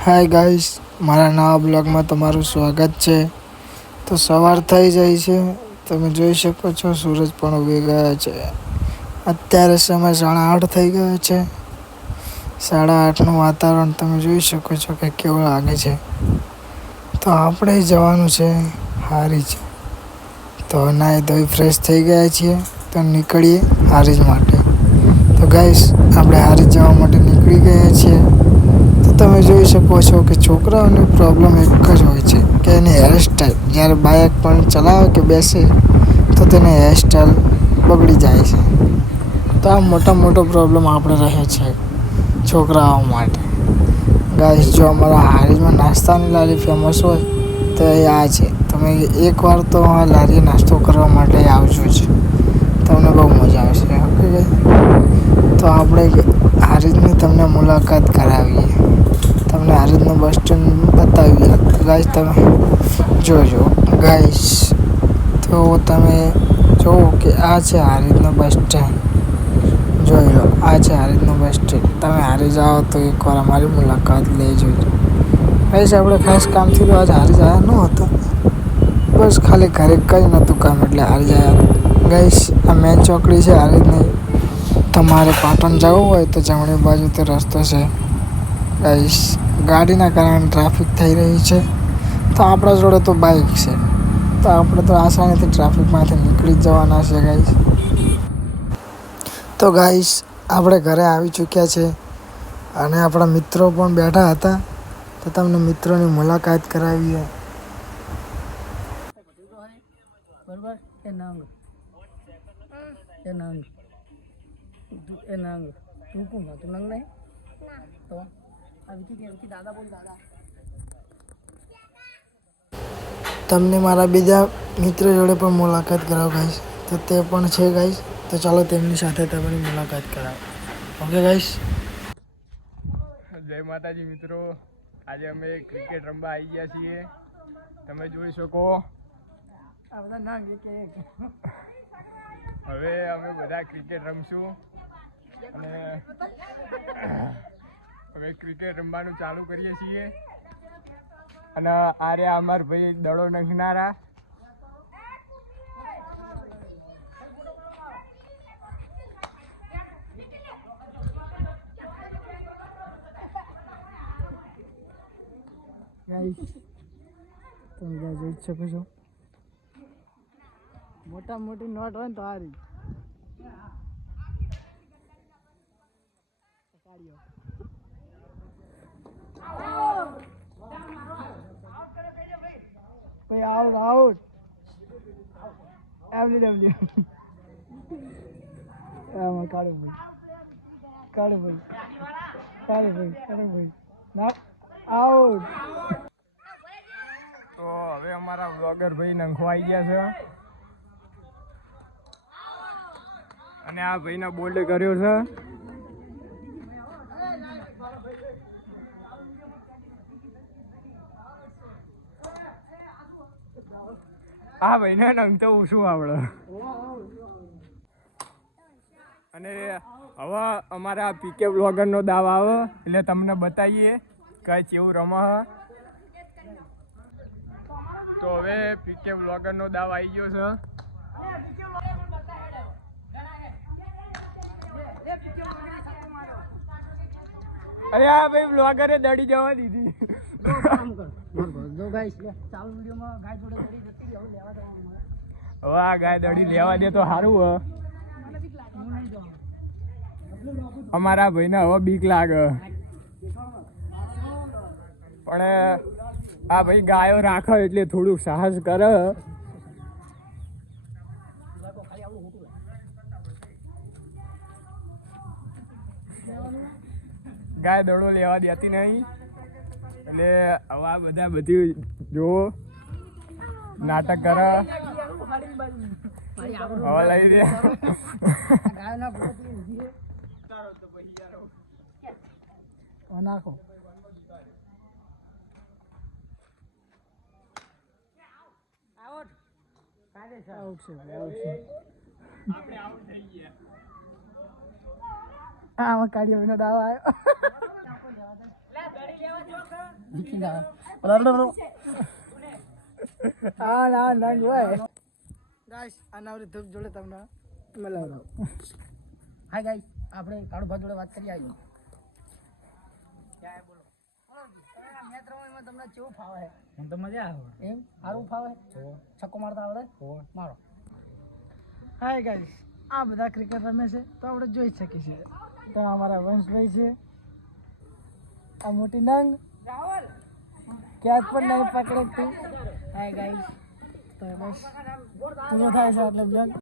Hi guys, મારા નવા બ્લોગમાં તમારું સ્વાગત છે. તો સવાર થઈ જાય છે, તમે જોઈ શકો છો સૂરજ પણ ઉગી ગયો છે. અત્યારે સમય 8:30 થઈ ગયો છે. 8:30નું વાતાવરણ તમે જોઈ શકો છો કે કેવું લાગે છે. તો આપણે જવાનું છે હારીજ. તો નાહી ધોઈ ફ્રેશ થઈ ગયા છીએ, તો નીકળીએ હારીજ માટે. તો ગાઈસ, આપણે હારીજ જવા માટે નીકળી ગયા છીએ. તો તમે જોઈ શકો છો કે છોકરાઓની પ્રોબ્લેમ એક જ હોય છે કે એની હેરસ્ટાઈલ. જ્યારે બાઇક પણ ચલાવે કે બેસે તો તેની હેરસ્ટાઈલ બગડી જાય છે. તો આ મોટો પ્રોબ્લેમ આપણે રહે છે છોકરાઓ માટે. ગાઈસ, જો અમારા હારીજમાં નાસ્તાની લારી ફેમસ હોય તો એ આ છે. તમે એકવાર તો આ લારીએ નાસ્તો કરવા માટે આવજો જ, તમને બહુ મજા આવશે. ઓકે ગાઈસ, તો આપણે હારીજની તમને મુલાકાત કરાવીએ, તમને હારીજનું બસ સ્ટેન્ડ બતાવીએ. તો ગાઈસ, તમે જોજો ગાઈસ. તો તમે જુઓ કે આ છે હારીજનું બસ સ્ટેન્ડ. જોઈ લો, આ છે હારીજનું બસ સ્ટેન્ડ. તમે હારીજ આવો તો એકવાર અમારી મુલાકાત લેજો. ગાઈસ, આપણે ખાસ કામથી તો આજ હારીજ આવ્યા ન હતા, બસ ખાલી ઘરે કંઈ નહોતું કામ એટલે હારીજ આવ્યા. ગાઈસ, આ મેન ચોકડી છે હારીજની. તમારે પાટણ જવું હોય તો જમણી બાજુ તો રસ્તો છે. ગાઈસ, ગાડીના કારણે ટ્રાફિક થઈ રહી છે. તો આપણા જોડે તો બાઇક છે, તો આપણે તો આસાનીથી ટ્રાફિકમાંથી નીકળી જ જવાના છે ગાઈસ. તો ગાઈસ, આપણે ઘરે આવી ચૂક્યા છે અને આપણા મિત્રો પણ બેઠા હતા. તો તમને મિત્રોની મુલાકાત કરાવીએ. બરોબર, એ નંગ તું કોણ તું નંગ નહીં તો આ વિકી દાદા બોલ દાદા. તમને મારા બીજા મિત્ર જોડે પણ મુલાકાત કરાવો ગાઈસ. તો તે પણ છે ગાઈસ. તો ચાલો તેમની સાથે તમારી મુલાકાત કરાવો. Okay guys. જય માતાજી મિત્રો, આજે અમે ક્રિકેટ રમવા આવી ગયા છીએ. તમે જોઈ શકો આ બધા નંગ એક હવે અમે બધા ક્રિકેટ રમશું અને હવે ક્રિકેટ રમવાનું ચાલુ કરીએ છીએ. અને આ રહ્યા અમાર ભાઈ દડો નાખનારા. ગાઈસ, તમે જોઈ શકો છો મોટી નોટ હોય ને તો હારી ભાઈ આઉટ એવલી આમાં કાળો ભાઈ ના આઉટ. તો હવે અમારા વ્લોગર ભાઈ નંખવા આવી ગયા છે અને આ ભાઈને બોલ્ડ કર્યો છે. આ ભાઈને નંખતો ઓછું આવડે. અને હવે અમારા પીકે વ્લોગરનો દાવ આવે એટલે તમને બતાવીએ કઈ કેવું રમે. તો હવે પીકે વ્લોગરનો દાવ આવી ગયો છે. અરે આ ભાઈ વ્લોગરે દડી જવા દીધી. હવે આ ગાય દડી લેવા દે તો સારું હે. અમારા ભાઈને હવે બીક લાગે પણ આ ભાઈ ગાયો રાખે એટલે થોડુંક સાહસ કરે. ગાય દડો લેવા દેતી નહીં એટલે હવે આ બધા બધી જો નાટક કરે. હવે લઈ દે નાખો આમાં કાઢ્યો દાવા આવ્યો. વિકી ના હા ના નંગ હોય ગાઈસ આ નવરી ધૂપ જોડે તમને મળાવડાવ. હા ગાઈસ આપણે કાળુ ભાઈ જોડે વાત કરી આવી મેચ રમવામાં તમને કેવું ફાવે? મને તો મજા આવે. એમ સારું ફાવે? છક્કો મારતા આવડે? મારો. હાય ગાઈસ આ બધા ક્રિકેટ રમે છે તો આપણે જોઈ શકીએ છીએ. તો અમારા વંશભાઈ છે, આ મોટી નંગ ક્યાંક પણ નહીં પકડે તું. હાય ગાઈસ તો બસ પૂરો થાય છે એટલે બ્લોગ.